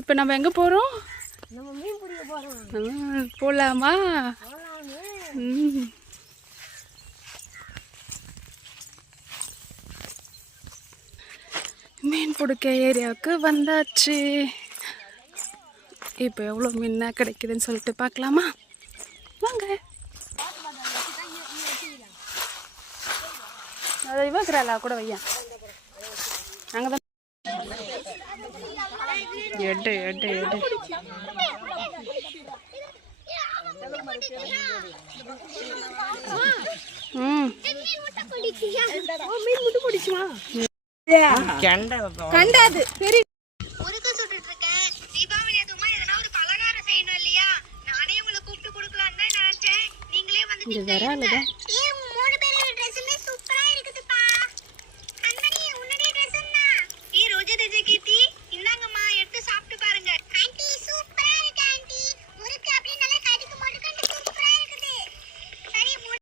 இப்போ நம்ம எங்கே போகிறோம்? நம்ம மீன் பிடிக்க போகிறோம். போகலாமா? மீன் பிடிக்க ஏரியாவுக்கு வந்தாச்சு. இப்போ எவ்வளோ மீன் கிடைக்குதுன்னு சொல்லிட்டு பார்க்கலாமா? வாங்க. அதை இவக்கிறாளா கூட வையா. நாங்கள் தான் எடு எடு எடு. கண்டாது பெரிய தீபாவளி அதுமா எதனா ஒரு பலகாரம் செய்யணும் இல்லையா? நானே உங்களை கூப்பிட்டு கொடுக்கலான்னு தான் நினைச்சேன். நீங்களே வந்து